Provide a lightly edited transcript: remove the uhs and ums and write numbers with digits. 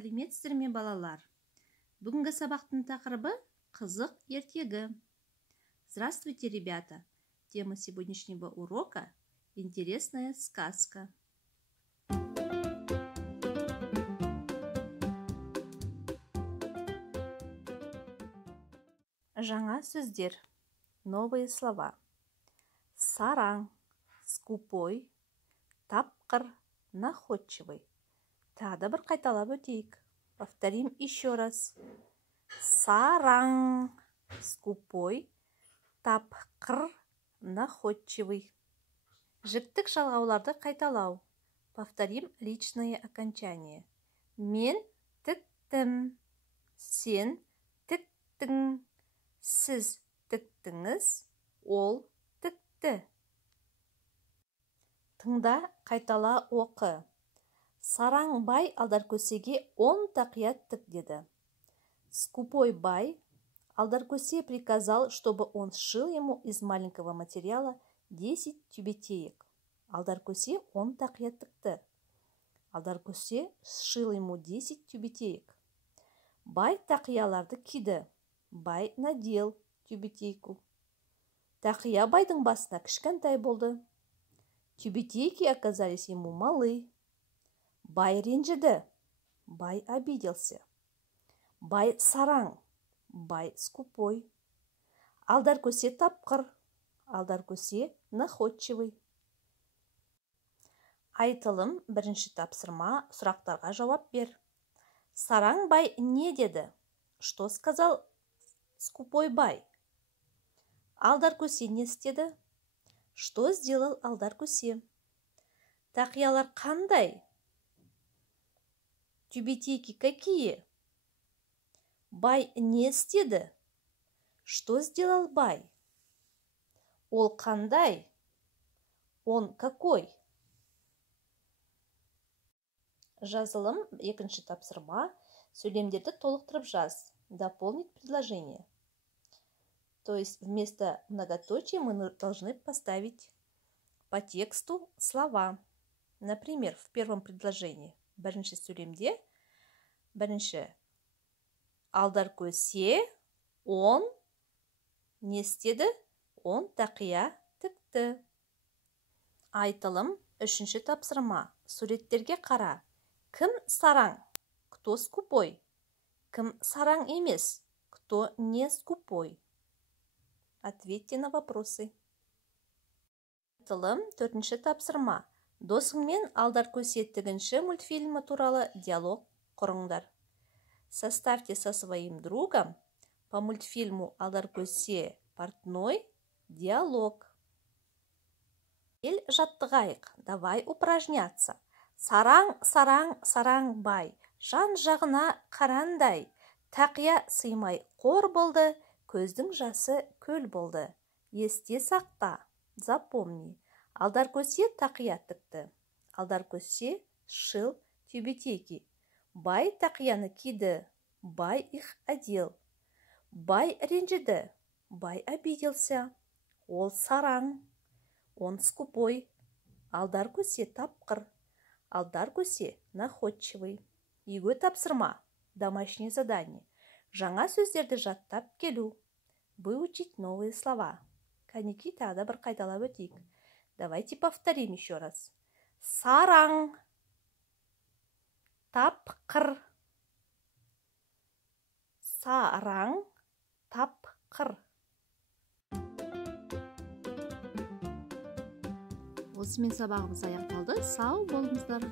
Сәлеметсіздер ме, балалар? Бүгінгі сабақтың тақырыбы қызық ертегі. Здравствуйте, ребята! Тема сегодняшнего урока – интересная сказка. Жаңа сөздер. Новые слова. Сараң, скупой, тапқыр, находчивый. Тағы бір қайталап өтейік. Повторим еще раз. Сараң, скупой, тапқыр, находчивый. Жіктік жалғауларды қайталау. Повторим личное окончание. Мен тіктім, сен тіктің, сіз тіктіңіз, ол тікті. Тыңда, қайтала оқы. Сараң бай алдаркөсеге 10 тақия тік деді. Скупой бай алдаркөсе приказал, чтобы он сшил ему из маленького материала 10 тюбетеек. Алдаркөсе 10 тақия тікті. Алдаркөсе сшил ему 10 тюбетеек. Бай тақияларды киді. Бай надел тюбетейку. Тақия байдың басына кішкентай болды. Тюбетейки оказались ему малы. Бай ренжіді. Бай обиделся. Бай сараң. Бай скупой. Алдаркөсе тапқыр. Алдаркөсе находчивый. Айтылым бірінші тапсырма, сұрақтарға жауап бер. Сараң бай не деді? Что сказал скупой бай? Алдаркөсе не істеді? Что сделал алдаркөсе? Тақиялар қандай? Тюбетейки какие? Бай не істеді? Что сделал бай? Ол қандай? Он какой? Жазылым екінші тапсырма. Сөйлемдерді толықтырып жаз. Дополнить предложение. То есть вместо многоточия мы должны поставить по тексту слова. Например, в первом предложении. Бірінші сөйлемде. Бірінші. Алдаркөсе, он не істеді? Он тақия тікті. Айтылым үшінші тапсырма. Суреттерге қара. Кім сараң? Кто скупой? Кім сараң емес? Кто не скупой? Ответьте на вопросы. Айтылым төртінші тапсырма. Досыңмен алдаркөсе тігінші мультфильмі туралы диалог құрыңдар. Составьте со своим другом по мультфильму «Алдаркөсе портной» диалог. Ел жаттығайық. Давай упражняться. Сараң, сараң, сараң бай. Жан жағына қарандай. Тақия сыймай қор болды. Көздің жасы көл болды. Есте сақта. Запомни. Алдаркөсе тақия тікті. Алдаркөсе сшил тюбетейки. Бай тақияны киді. Бай их одел. Бай ренжіді. Бай обиделся. Ол сараң. Он скупой. Алдаркөсе тапқыр. Алдаркөсе находчивый. Үйге тапсырма. Домашнее задание. Жаңа сөздерді жаттап келу. Выучить новые слова. Кәнеки тағы бір қайталап өтейік. Давайте повторим еще раз. Сараң. Тапқыр. Сараң. Тапқыр. Осымен сабағымыз аяқталды. Сау болыңыздар.